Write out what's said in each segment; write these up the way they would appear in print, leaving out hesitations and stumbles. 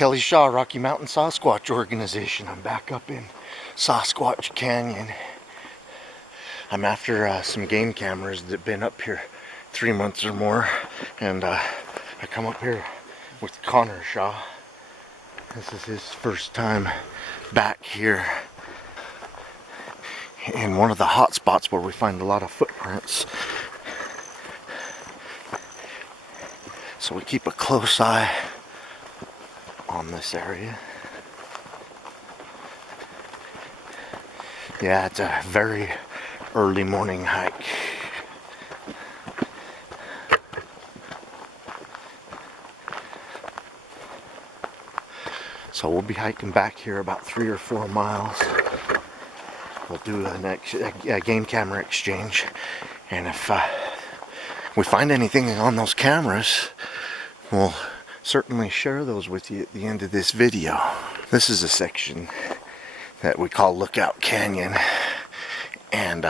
Kelly Shaw, Rocky Mountain Sasquatch Organization. I'm back up in Sasquatch Canyon. I'm after some game cameras that have been up here 3 months or more, and I come up here with Connor Shaw. This is his first time back here in one of the hot spots where we find a lot of footprints. So we keep a close eye on this area. Yeah, it's a very early morning hike. So we'll be hiking back here about 3 or 4 miles. We'll do a game camera exchange, and if we find anything on those cameras, we'll certainly share those with you at the end of this video. This is a section that we call Lookout Canyon, and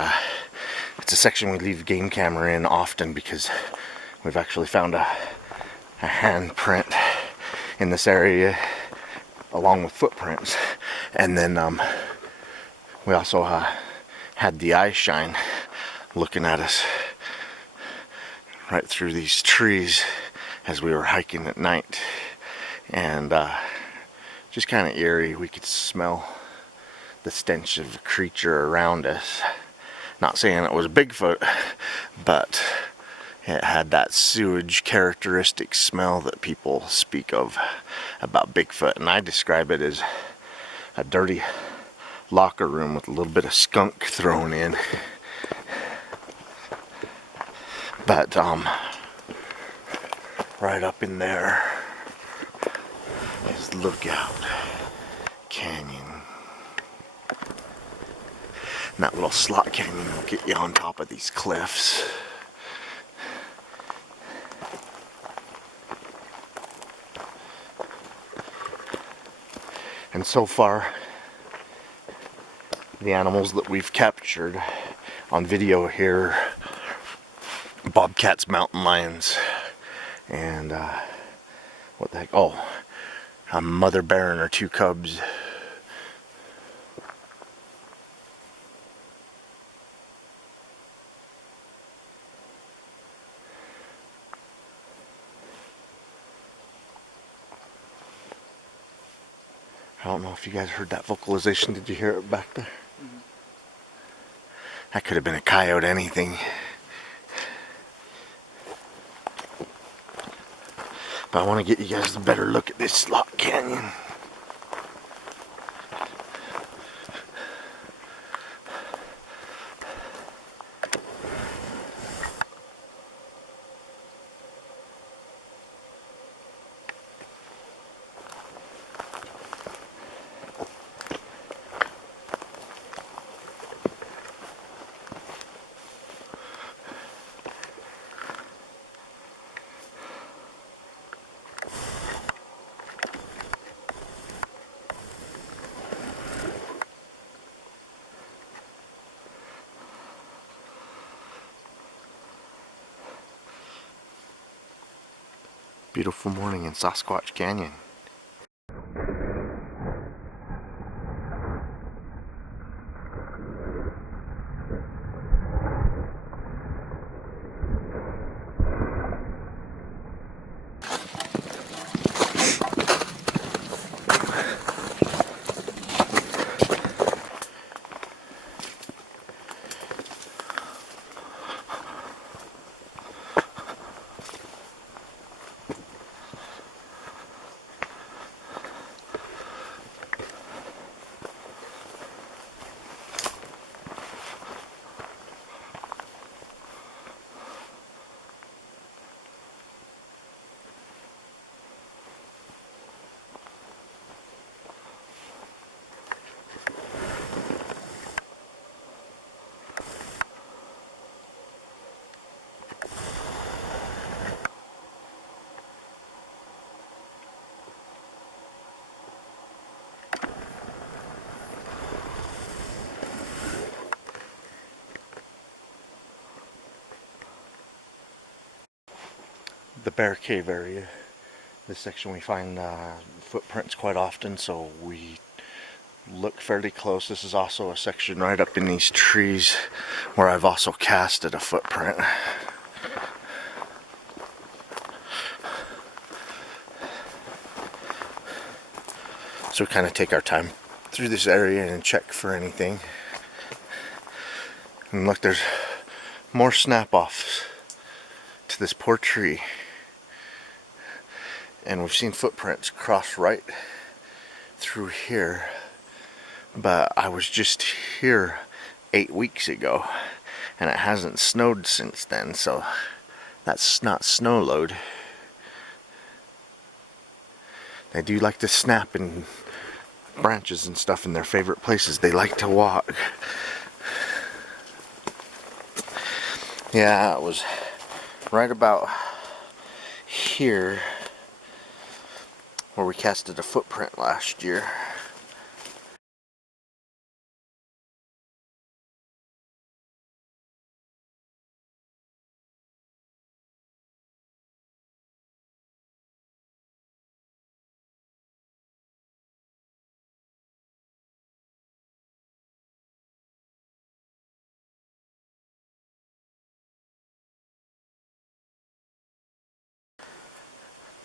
it's a section we leave game camera in often because we've actually found a handprint in this area along with footprints. And then we also had the eye shine looking at us right through these trees as we were hiking at night, and just kind of eerie. We could smell the stench of a creature around us. Not saying it was Bigfoot, but it had that sewage characteristic smell that people speak of about Bigfoot, and I describe it as a dirty locker room with a little bit of skunk thrown in. But right up in there is Lookout Canyon. And that little slot canyon will get you on top of these cliffs. And so far, the animals that we've captured on video here: bobcats, mountain lions, and what the heck? Oh, a mother bear and her 2 cubs. I don't know if you guys heard that vocalization. Did you hear it back there? Mm-hmm. That could have been a coyote, anything. But I want to get you guys a better look at this slot canyon. Beautiful morning in Sasquatch Canyon. The bear cave area This section we find footprints quite often, so we look fairly close. This is also a section right up in these trees where I've also casted a footprint. So we kind of take our time through this area and check for anything. And look, there's more snap-offs to this poor tree. And we've seen footprints cross right through here. But I was just here 8 weeks ago, and it hasn't snowed since then, so that's not snow load. They do like to snap in branches and stuff in their favorite places they like to walk. Yeah, it was right about here where we casted a footprint last year.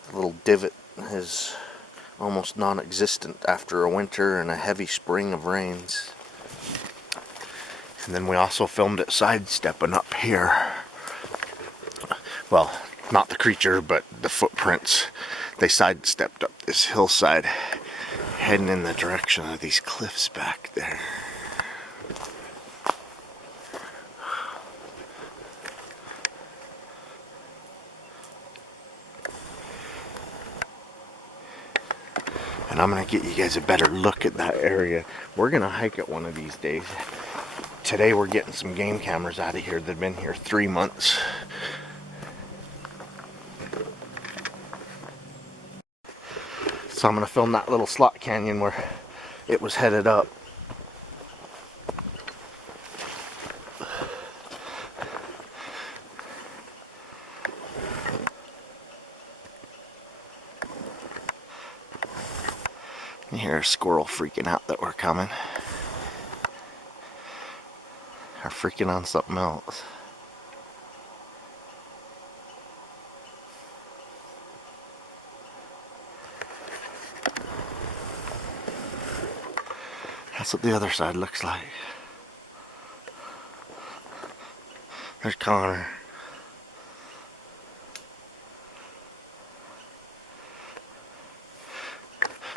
The little divot is almost non-existent after a winter and a heavy spring of rains. And then we also filmed it sidestepping up here. Well, not the creature, but the footprints. They sidestepped up this hillside, heading in the direction of these cliffs back there. And I'm gonna get you guys a better look at that area. We're gonna hike it one of these days. Today we're getting some game cameras out of here that have been here 3 months. So I'm gonna film that little slot canyon where it was headed up. You hear a squirrel freaking out that we're coming. They're freaking on something else. That's what the other side looks like. There's Connor.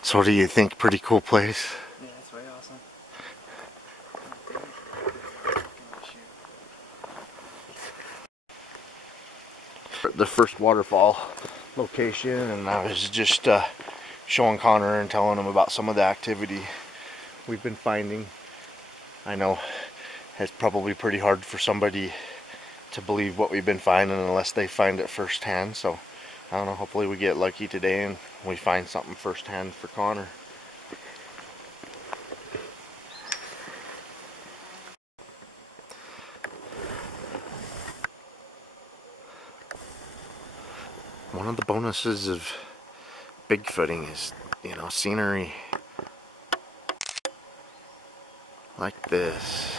So what do you think? Pretty cool place? Yeah, that's way awesome. The first waterfall location, and I was just showing Connor and telling him about some of the activity we've been finding. I know it's probably pretty hard for somebody to believe what we've been finding unless they find it firsthand, so I don't know, hopefully we get lucky today and we find something firsthand for Connor. One of the bonuses of Bigfooting is, you know, scenery like this.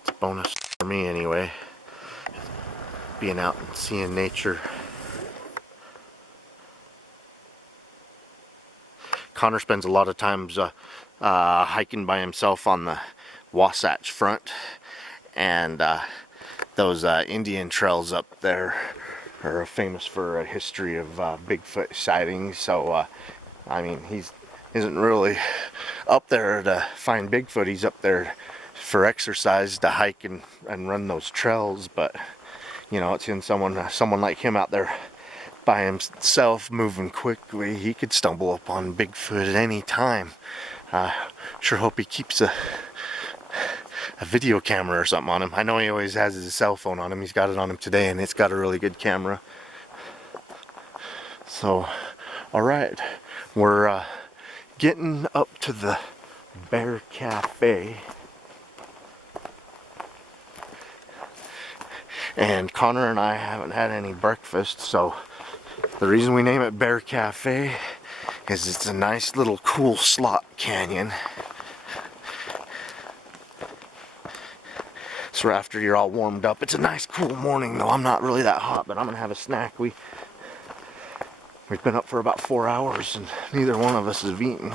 It's a bonus for me anyway, being out and seeing nature. Connor spends a lot of times hiking by himself on the Wasatch Front, and those Indian trails up there are famous for a history of Bigfoot sightings. So I mean, isn't really up there to find Bigfoot. He's up there for exercise, to hike and run those trails. But you know, it's in someone like him out there by himself, moving quickly. He could stumble upon Bigfoot at any time. Sure hope he keeps a video camera or something on him. I know he always has his cell phone on him. He's got it on him today, and it's got a really good camera. So, alright, we're getting up to the Bear Cafe. And Connor and I haven't had any breakfast, so the reason we name it Bear Cafe is it's a nice little cool slot canyon. So after you're all warmed up, it's a nice cool morning though. I'm not really that hot, but I'm gonna have a snack. We've been up for about 4 hours and neither one of us have eaten.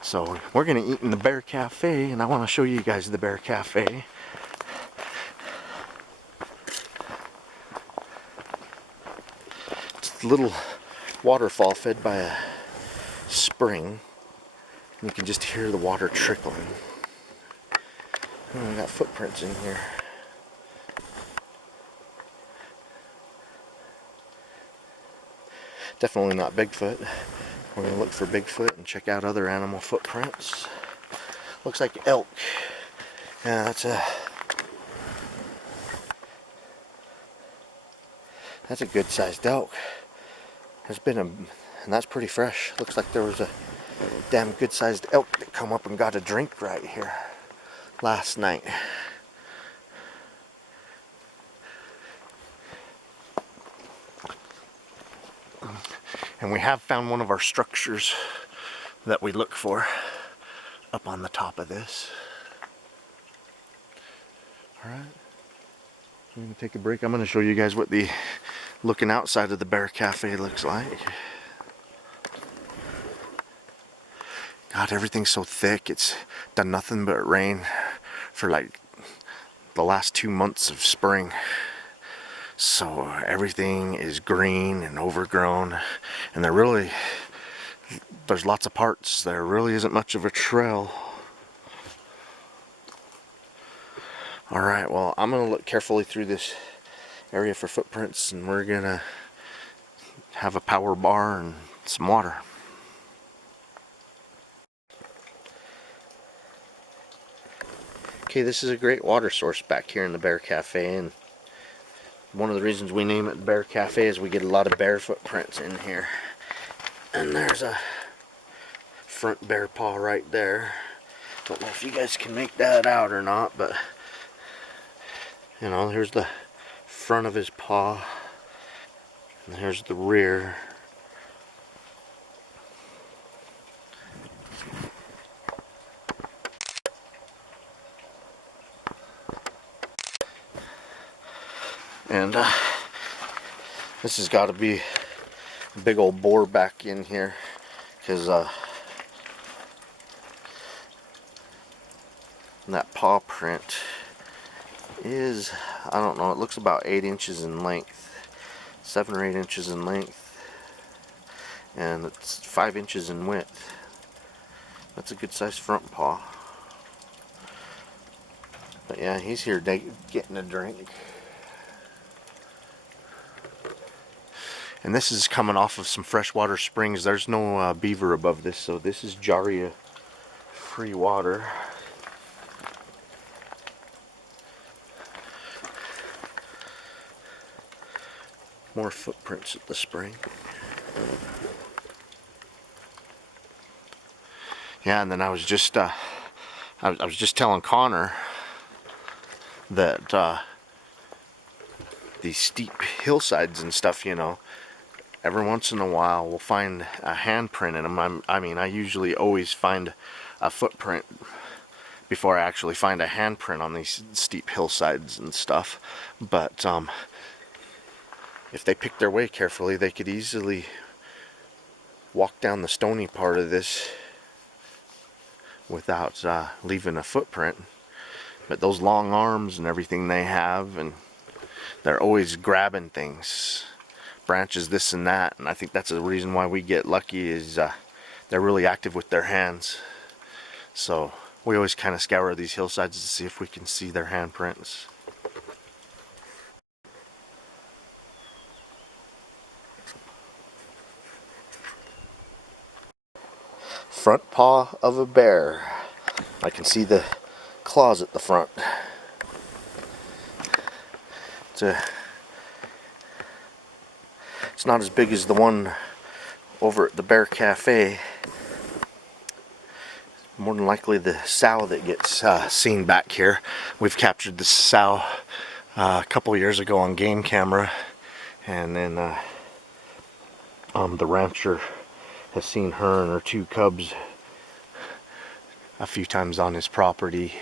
So we're gonna eat in the Bear Cafe, and I wanna show you guys the Bear Cafe. It's a little waterfall fed by a spring. You can just hear the water trickling. Oh, we got footprints in here. Definitely not Bigfoot. We're going to look for Bigfoot and check out other animal footprints. Looks like elk. Yeah, that's a good sized elk. And that's pretty fresh. Looks like there was a damn good sized elk that come up and got a drink right here last night. And we have found one of our structures that we look for up on the top of this. Alright, we're going to take a break. I'm going to show you guys what the looking outside of the Bear Cafe looks like. God, everything's so thick. It's done nothing but rain for like the last 2 months of spring. So everything is green and overgrown, and there's lots of parts. There really isn't much of a trail. Alright, well, I'm going to look carefully through this area for footprints, and we're going to have a power bar and some water. Okay, this is a great water source back here in the Bear Cafe, and one of the reasons we name it Bear Cafe is we get a lot of bear footprints in here. And there's a front bear paw right there. Don't know if you guys can make that out or not, but you know, here's the front of his paw, and here's the rear. And this has got to be a big old boar back in here, because that paw print is, I don't know, it looks about 8 inches in length, 7 or 8 inches in length, and it's 5 inches in width. That's a good sized front paw. But yeah, he's here getting a drink. And this is coming off of some freshwater springs. There's no beaver above this, so this is Jaria free water. More footprints at the spring. Yeah, and then I was just telling Connor that these steep hillsides and stuff, you know, every once in a while we'll find a handprint in them. I usually always find a footprint before I actually find a handprint on these steep hillsides and stuff. But if they pick their way carefully, they could easily walk down the stony part of this without leaving a footprint. But those long arms and everything they have, and they're always grabbing things, branches, this and that, and I think that's the reason why we get lucky, is they're really active with their hands. So we always kind of scour these hillsides to see if we can see their handprints. Front paw of a bear. I can see the claws at the front. It's not as big as the one over at the Bear Cafe. More than likely the sow that gets seen back here. We've captured the sow a couple years ago on game camera, and then the rancher has seen her and her two cubs a few times on his property.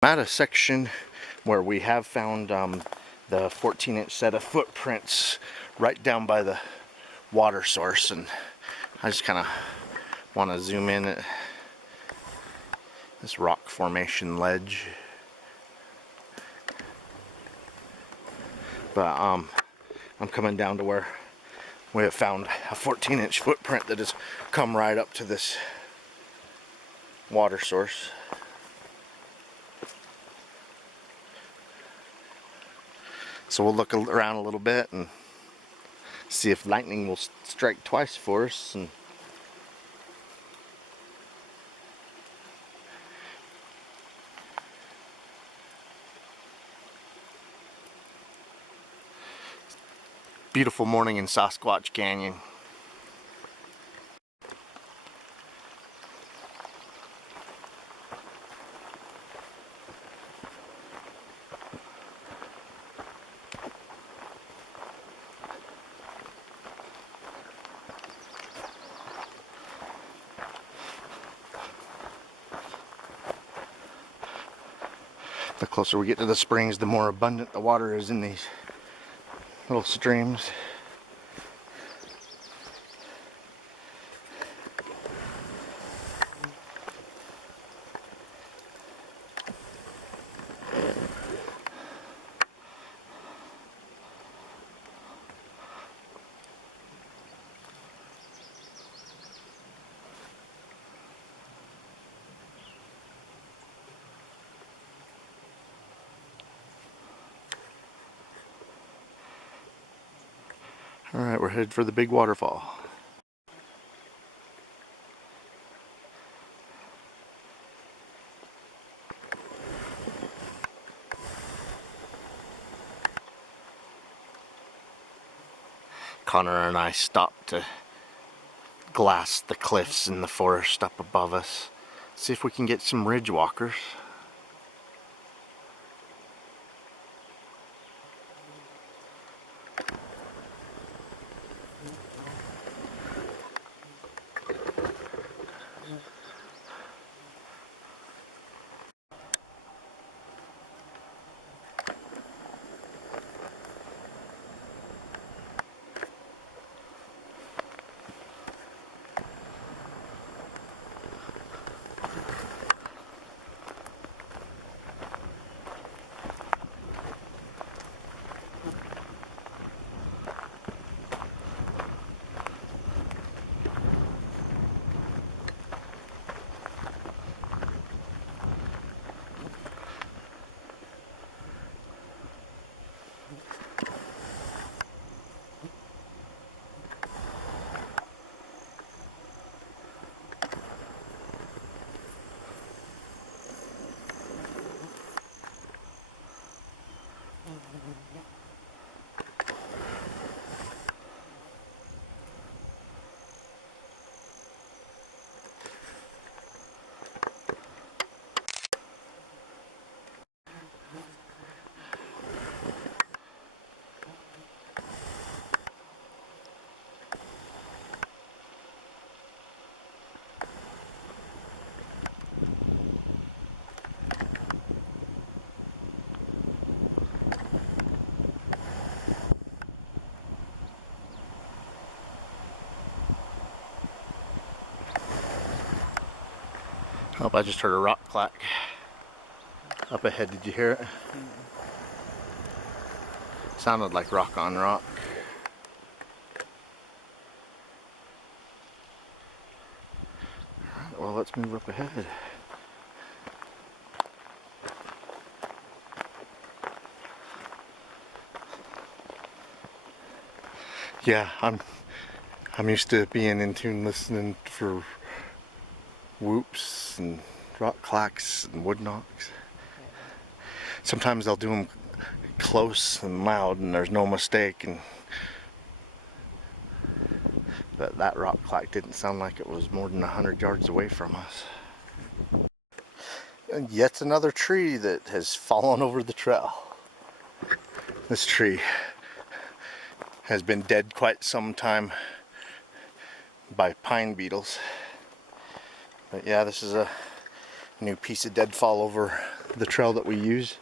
I'm at a section where we have found the 14-inch set of footprints right down by the water source, and I just kind of want to zoom in at this rock formation ledge. But I'm coming down to where we have found a 14-inch footprint that has come right up to this water source. So we'll look around a little bit and see if lightning will strike twice for us. And beautiful morning in Sasquatch Canyon. The closer we get to the springs, the more abundant the water is in these little streams. Alright, we're headed for the big waterfall. Connor and I stopped to glass the cliffs in the forest up above us. See if we can get some ridge walkers. Oh, I just heard a rock clack up ahead. Did you hear it? Sounded like rock on rock. Alright, well, let's move up ahead. Yeah, I'm used to being in tune, listening for whoops and rock clacks and wood knocks. Sometimes they'll do them close and loud and there's no mistake, but that rock clack didn't sound like it was more than 100 yards away from us. And yet another tree that has fallen over the trail. This tree has been dead quite some time by pine beetles. But yeah, this is a new piece of deadfall over the trail that we use.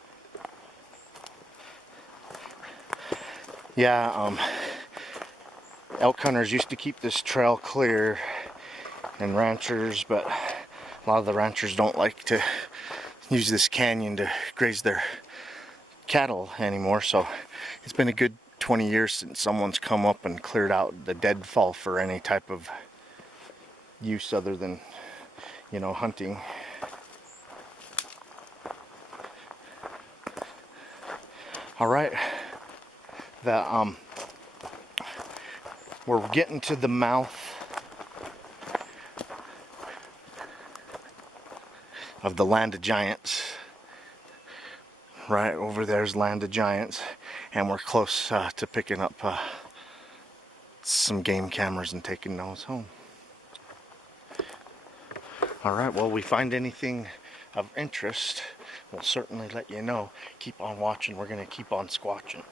Yeah, elk hunters used to keep this trail clear, and ranchers, but a lot of the ranchers don't like to use this canyon to graze their cattle anymore. So it's been a good 20 years since someone's come up and cleared out the deadfall for any type of use other than, you know, hunting. All right, we're getting to the mouth of the Land of Giants. Right over there's Land of Giants, and we're close to picking up some game cameras and taking those home. All right, well, we find anything of interest, we'll certainly let you know. Keep on watching. We're going to keep on squatching.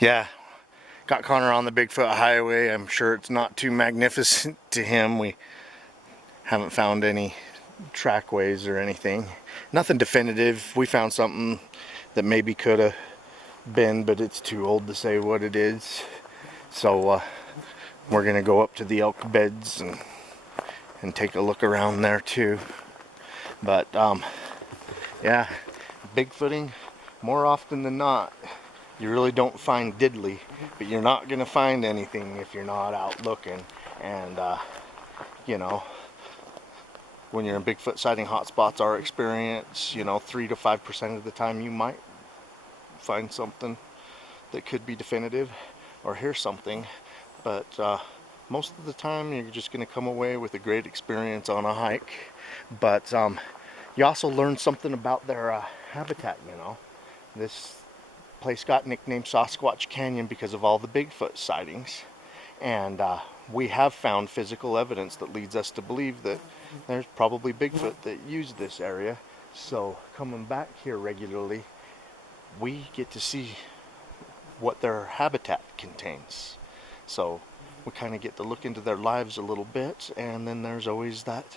Yeah, got Connor on the Bigfoot highway. I'm sure it's not too magnificent to him. We haven't found any trackways or anything. Nothing definitive. We found something that maybe could have been, but it's too old to say what it is. So we're gonna go up to the elk beds and take a look around there too. But yeah, Bigfooting, more often than not, you really don't find diddly, but you're not gonna find anything if you're not out looking. And you know, when you're in Bigfoot sighting hotspots, our experience, you know, 3 to 5% of the time you might find something that could be definitive or hear something, but most of the time you're just going to come away with a great experience on a hike. But you also learn something about their habitat. You know, this place got nicknamed Sasquatch Canyon because of all the Bigfoot sightings, and we have found physical evidence that leads us to believe that there's probably Bigfoot that used this area. So coming back here regularly, we get to see what their habitat contains. So we kind of get to look into their lives a little bit, and then there's always that,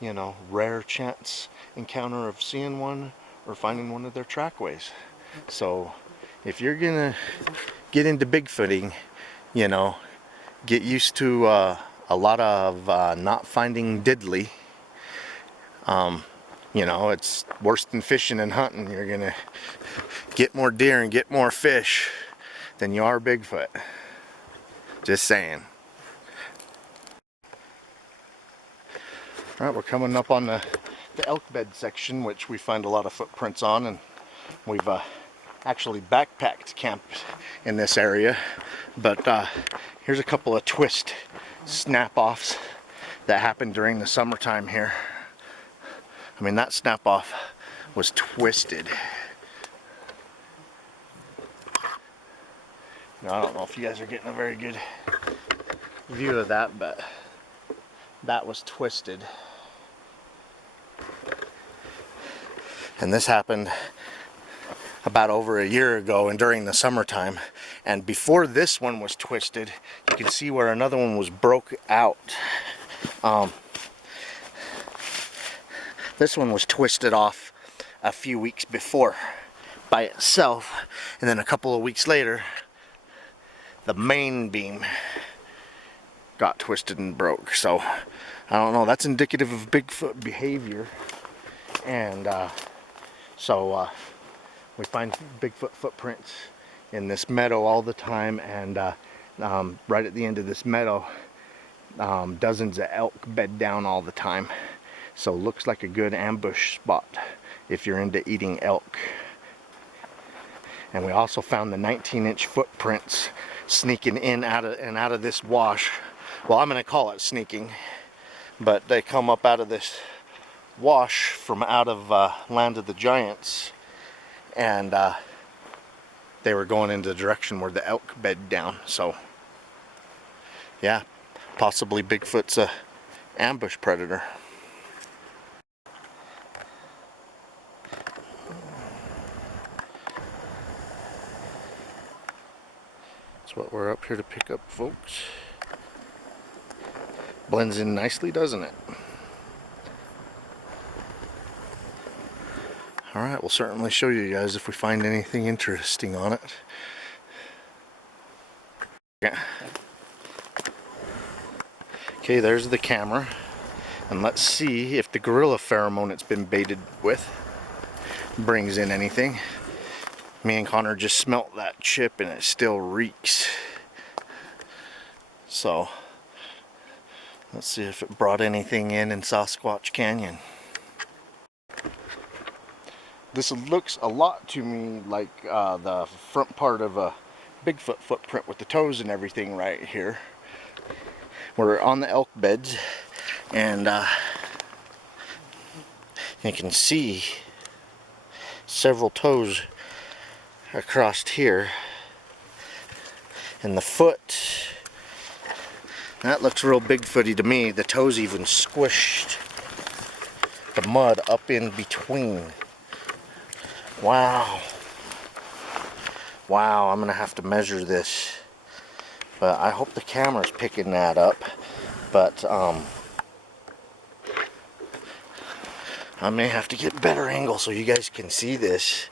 you know, rare chance encounter of seeing one or finding one of their trackways. So if you're gonna get into Bigfooting, you know, get used to a lot of not finding diddly. You know, it's worse than fishing and hunting. You're gonna get more deer and get more fish than you are Bigfoot. Just saying. All right, we're coming up on the elk bed section, which we find a lot of footprints on, and we've actually backpacked camped in this area. But here's a couple of twist snap-offs that happened during the summertime here. I mean, that snap-off was twisted. Now, I don't know if you guys are getting a very good view of that, but that was twisted. And this happened about over a year ago and during the summertime. And before this one was twisted, you can see where another one was broke out. This one was twisted off a few weeks before by itself, and then a couple of weeks later the main beam got twisted and broke. So I don't know, that's indicative of Bigfoot behavior. And we find Bigfoot footprints in this meadow all the time, and right at the end of this meadow, dozens of elk bed down all the time. So looks like a good ambush spot if you're into eating elk. And we also found the 19-inch footprints sneaking in out of this wash. Well, I'm going to call it sneaking, but they come up out of this wash from out of Land of the Giants, and they were going in the direction where the elk bed down. So yeah, possibly Bigfoot's a ambush predator. That's what we're up here to pick up, folks. Blends in nicely, doesn't it? Alright, we'll certainly show you guys if we find anything interesting on it. Yeah. Okay, there's the camera. And let's see if the gorilla pheromone it's been baited with brings in anything. Me and Connor just smelt that chip and it still reeks. So let's see if it brought anything in Sasquatch Canyon. This looks a lot to me like the front part of a Bigfoot footprint with the toes and everything right here. We're on the elk beds, and you can see several toes across here. And the foot, that looks real Bigfooty to me. The toes even squished the mud up in between. Wow. Wow, I'm gonna have to measure this. But I hope the camera's picking that up. But I may have to get a better angle so you guys can see this.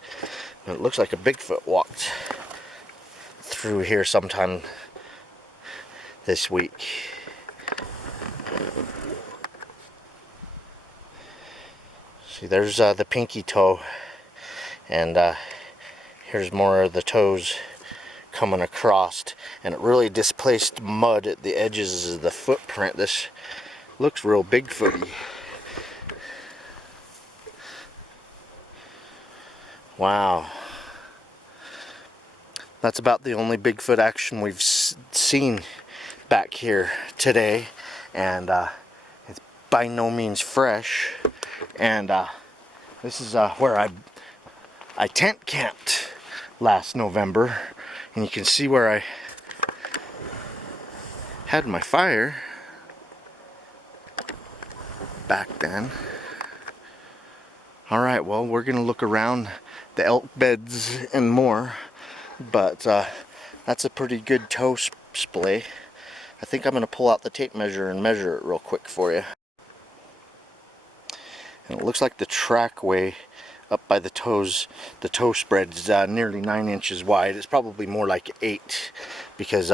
It looks like a Bigfoot walked through here sometime this week. See, there's the pinky toe, and here's more of the toes coming across, and it really displaced mud at the edges of the footprint. This looks real Bigfooty. Wow. That's about the only Bigfoot action we've seen back here today, and it's by no means fresh. And this is where I tent camped last November, and you can see where I had my fire back then. Alright, well, we're gonna look around the elk beds and more, but that's a pretty good toe splay. I think I'm gonna pull out the tape measure and measure it real quick for you. And it looks like the trackway up by the toes, the toe spread's nearly 9 inches wide. It's probably more like 8, because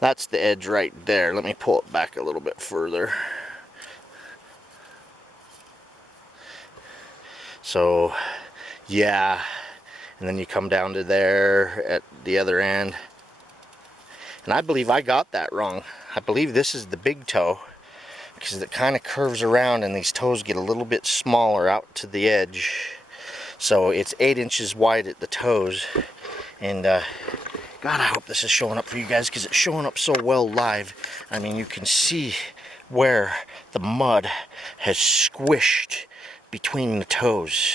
that's the edge right there. Let me pull it back a little bit further. So yeah, and then you come down to there at the other end, and I believe I got that wrong. I believe this is the big toe, because it kind of curves around and these toes get a little bit smaller out to the edge. So it's 8 inches wide at the toes, and God, I hope this is showing up for you guys, because it's showing up so well live. I mean, you can see where the mud has squished between the toes.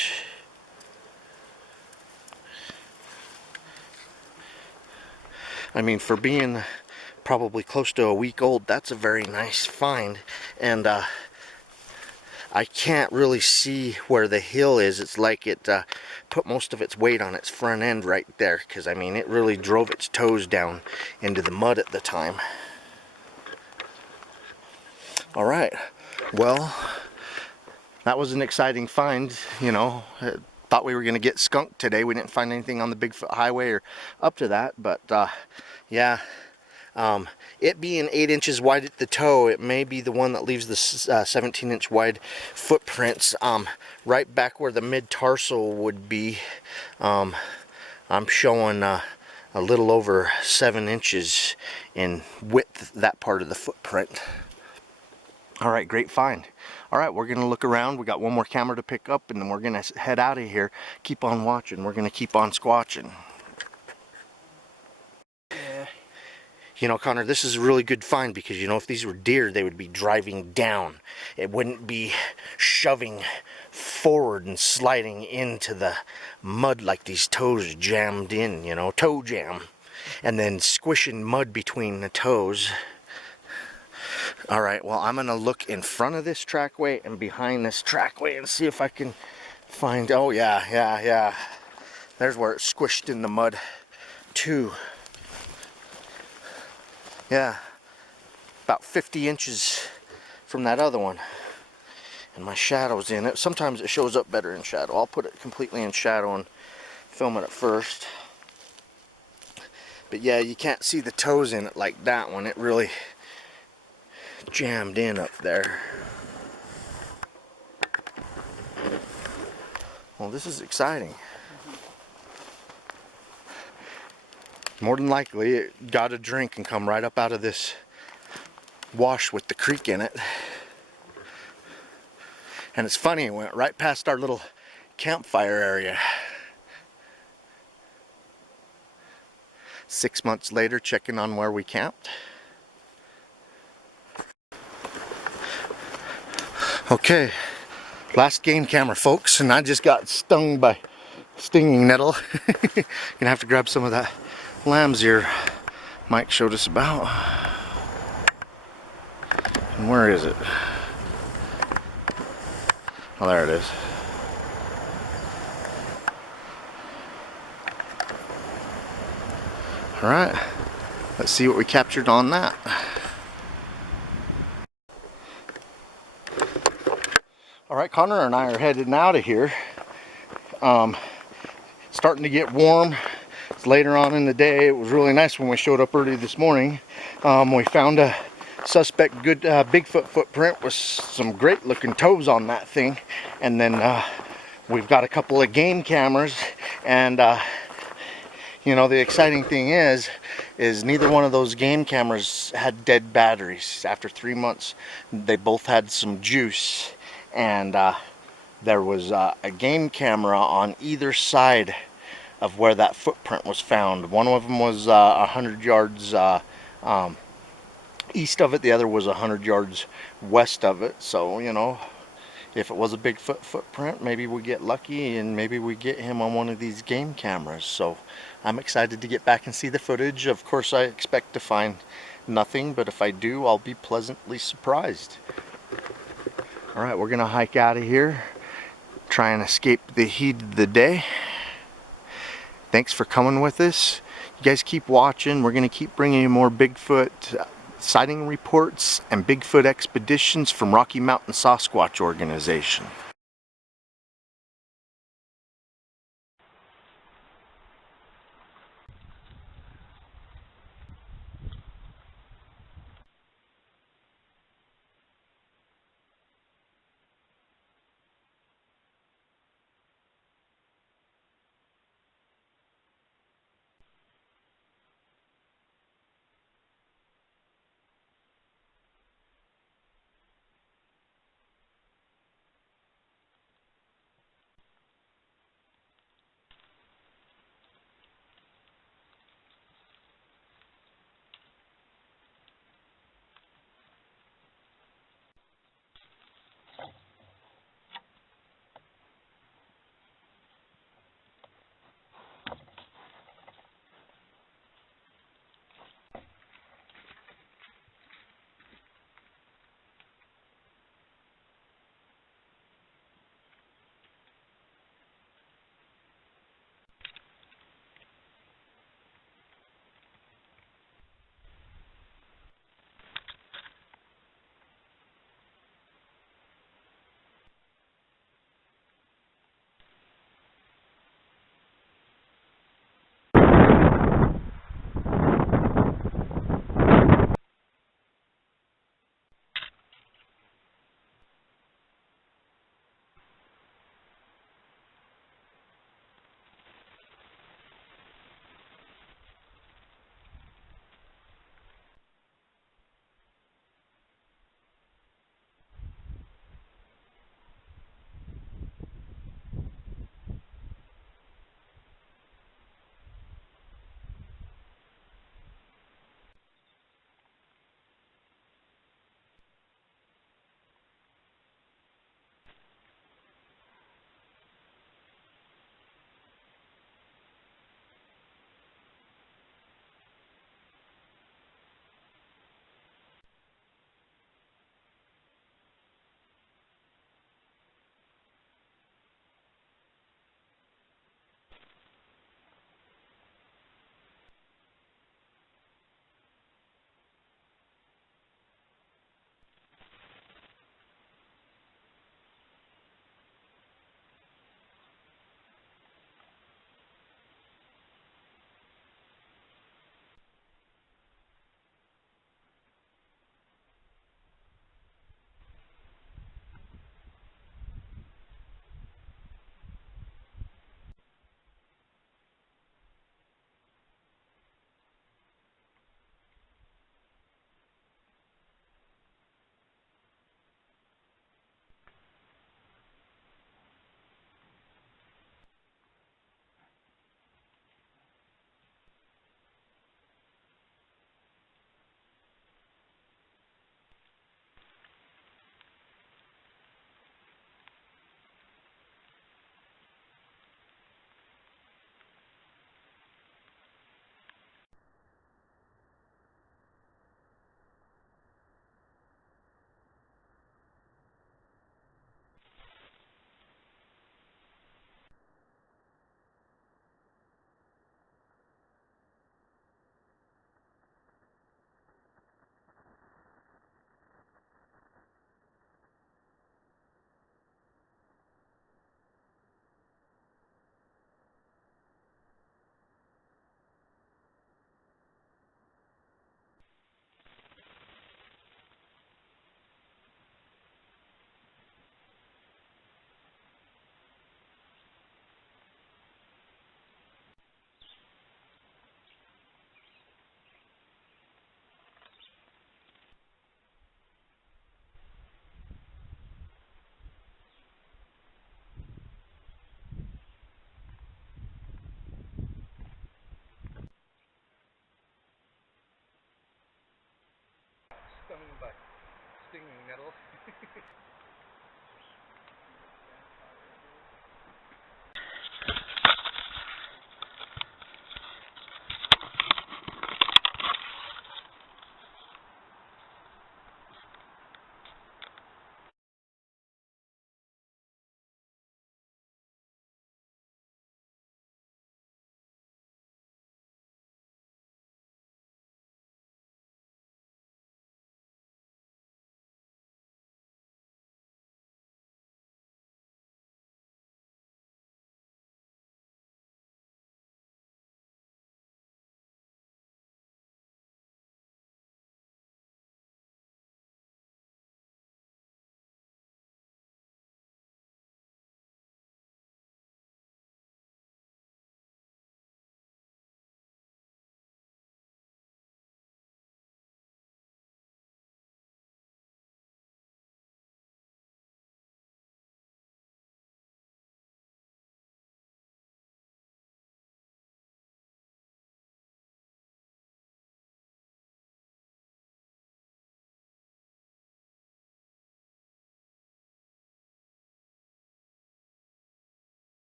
I mean, for being probably close to a week old, that's a very nice find. And I can't really see where the heel is. It's like it put most of its weight on its front end right there, because I mean, it really drove its toes down into the mud at the time. Alright, well, that was an exciting find. You know, thought we were going to get skunked today. We didn't find anything on the Bigfoot highway or up to that, but yeah, It being 8 inches wide at the toe, it may be the one that leaves the 17-inch wide footprints. Right back where the mid-tarsal would be, I'm showing a little over 7 inches in width, that part of the footprint. All right, great find. All right, we're gonna look around. We got one more camera to pick up, and then we're gonna head out of here. Keep on watching. We're gonna keep on squatching. You know, Connor, this is a really good find because, you know, if these were deer, they would be driving down. It wouldn't be shoving forward and sliding into the mud like these toes jammed in, you know, toe jam. And then squishing mud between the toes. All right, well, I'm gonna look in front of this trackway and behind this trackway and see if I can find, oh yeah. There's where it squished in the mud too. Yeah, about 50 inches from that other one. And my shadow's in it. Sometimes it shows up better in shadow. I'll put it completely in shadow and film it at first. But yeah, you can't see the toes in it like that one. It really jammed in up there. Well, this is exciting. More than likely, it got a drink and come right up out of this wash with the creek in it. And it's funny, it went right past our little campfire area. 6 months later, checking on where we camped. Okay, last game camera, folks, and I just got stung by stinging nettle. Gonna have to grab some of that lamb's ear Mike showed us about. And where is it? Oh, there it is. All right, let's see what we captured on that. All right, Connor and I are heading out of here. Starting to get warm. It's later on in the day. It was really nice when we showed up early this morning. We found a suspect good Bigfoot footprint with some great looking toes on that thing. And then we've got a couple of game cameras. And you know, the exciting thing is neither one of those game cameras had dead batteries. After 3 months, they both had some juice. And there was a game camera on either side of where that footprint was found. One of them was 100 yards east of it. The other was 100 yards west of it. So, you know, if it was a Bigfoot footprint, maybe we get lucky and maybe we get him on one of these game cameras. So I'm excited to get back and see the footage. Of course, I expect to find nothing, but if I do, I'll be pleasantly surprised. All right, we're gonna hike out of here, try and escape the heat of the day. Thanks for coming with us. You guys keep watching. We're gonna keep bringing you more Bigfoot sighting reports and Bigfoot expeditions from Rocky Mountain Sasquatch organization. stung by stinging nettles.